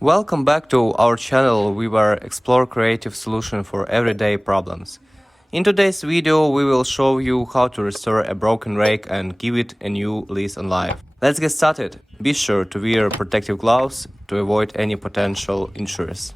Welcome back to our channel. We will explore creative solution for everyday problems. In today's video, we will show you how to restore a broken rake and give it a new lease on life. Let's get started. Be sure to wear protective gloves to avoid any potential injuries.